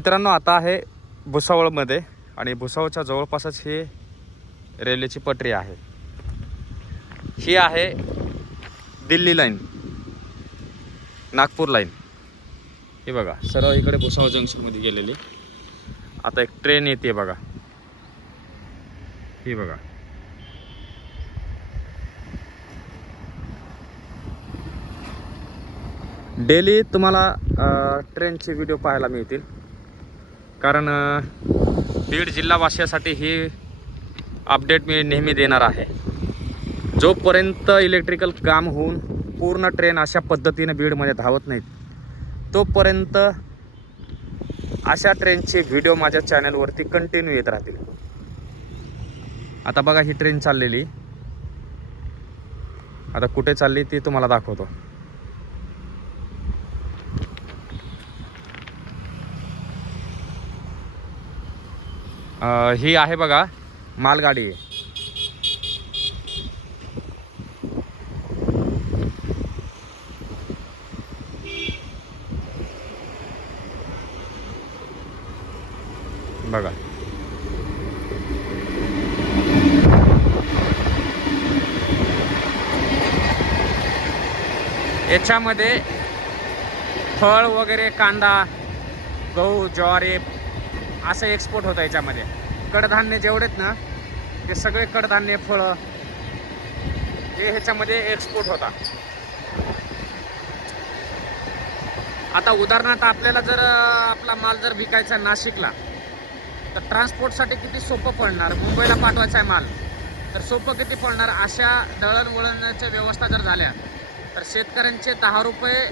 मित्रांनो, आता आहे भुसावळमध्ये आणि भुसावळच्या जवळपासच ही रेल्वेची पटरी आहे. ही आहे दिल्ली लाईन, नागपूर लाईन. हे बघा, सरळ इकडे भुसावळ जंक्शनमध्ये गेलेली. आता एक ट्रेन येते बघा, ही बघा. डेली तुम्हाला ट्रेनचे व्हिडिओ पाहायला मिळतील, कारण बीड जिल्हावासियासाठी ही अपडेट मी नेहमी देणार आहे. जोपर्यंत इलेक्ट्रिकल काम होऊन पूर्ण ट्रेन अशा पद्धतीने बीडमध्ये धावत नाहीत, तोपर्यंत अशा ट्रेनचे व्हिडिओ माझ्या चॅनलवरती कंटिन्यू येत राहतील. आता बघा, ही ट्रेन चाललेली. आता कुठे चालली ती तुम्हाला दाखवतो. ही आहे बघा, मालगाडी आहे. बघा, याच्यामध्ये फळ वगैरे, कांदा, गहू, ज्वारी असं एक्सपोर्ट होतं. याच्यामध्ये कडधान्य जेवढेत ना, ते सगळे कडधान्य, फळं हे ह्याच्यामध्ये एक्सपोर्ट होता. आता उदाहरणार्थ आपल्याला जर आपला माल जर विकायचा नाशिकला, तर ट्रान्सपोर्टसाठी किती सोपं पडणार. मुंबईला पाठवायचा आहे माल, तर सोपं किती पडणार. अशा दळणवळणाच्या व्यवस्था जर झाल्या तर शेतकऱ्यांचे 10 रुपये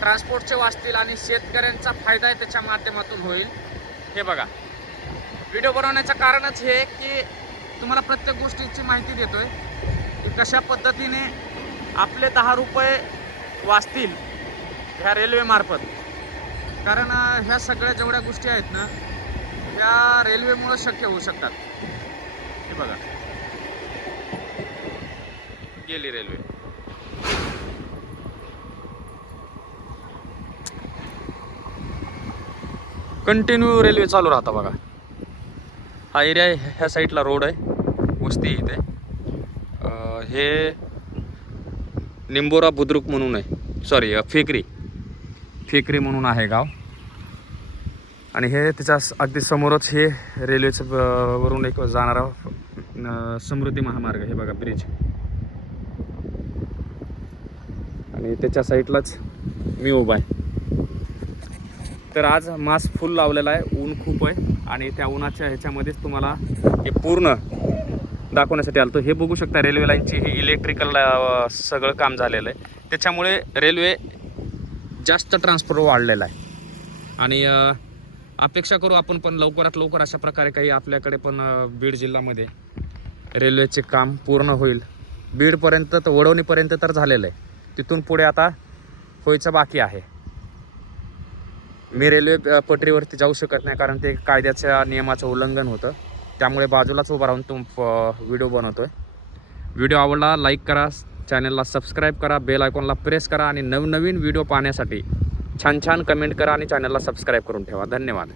ट्रान्सपोर्टचे वाचतील आणि शेतकऱ्यांचा फायदा आहे त्याच्या माध्यमातून होईल. हे बघा, व्हिडिओ बनवण्याचं कारणच हे की तुम्हाला प्रत्येक गोष्टीची माहिती देतोय की कशा पद्धतीने आपले 10 रुपये वाचतील ह्या रेल्वेमार्फत. कारण ह्या सगळ्या जेवढ्या गोष्टी आहेत ना, ह्या रेल्वेमुळे शक्य होऊ शकतात. हे बघा, गेली रेल्वे. कंटिन्यू रेल्वे चालू राहता बघा. हा एरिया आहे, ह्या साईडला रोड आहे, वस्ती इथे. हे निंबोरा बुद्रुक म्हणून आहे, सॉरी फेकरी म्हणून आहे गाव. आणि हे त्याच्या अगदी समोरच हे रेल्वेचं वरून एक जाणारा समृद्धी महामार्ग. हे बघा, ब्रिज. आणि त्याच्या साईडलाच मी उभा आहे. तर आज मास्क फुल लावलेला आहे, ऊन खूप आहे आणि त्या उन्हाच्या ह्याच्यामध्येच तुम्हाला हे पूर्ण दाखवण्यासाठी आलो. हे बघू शकता, रेल्वे लाईनची हे इलेक्ट्रिकल सगळं काम झालेलं आहे. त्याच्यामुळे रेल्वे जास्त ट्रान्सपोर्ट वाढलेला आहे. आणि अपेक्षा करू आपण पण लवकरात लवकर अशा प्रकारे काही आपल्याकडे पण बीड जिल्ह्यामध्ये रेल्वेचे काम पूर्ण होईल. बीडपर्यंत तर वडवणीपर्यंत तर झालेलं आहे, तिथून पुढे आता व्हायचं बाकी आहे. मी रेल्वे पटरीवरती जाऊ शकत नाही, कारण ते कायद्याच्या नियमाचं उल्लंघन होतं. त्यामुळे बाजूलाच उभा राहून व्हिडिओ बनवतो आहे. व्हिडिओ आवडला लाईक करा, चॅनलला सबस्क्राईब करा, बेल आयकॉनला प्रेस करा आणि नवनवीन व्हिडिओ पाहण्यासाठी छान छान कमेंट करा आणि चॅनलला सबस्क्राईब करून ठेवा. धन्यवाद.